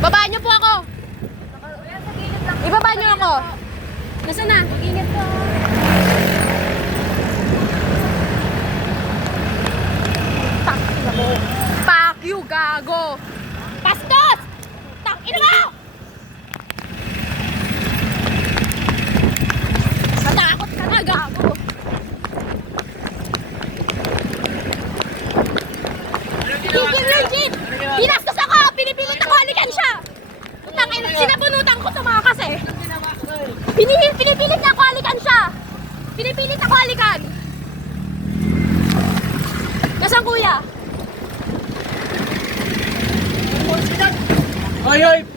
Babaan niyo po ako. Ibaba niyo ako. Nasaan na? Ingat ka. Takina mo. Fuck you, gago. Pastos! Takina mo! Matakot ka na, gago. Hindi legit! Binastos ako! Pinipilit ako halikan siya! Takina, sinabunutan ko tumakas eh. Pinipilit niya ako halikan siya! Pinipilit ako halikan! Nasaan kuya? Hoy, hoy!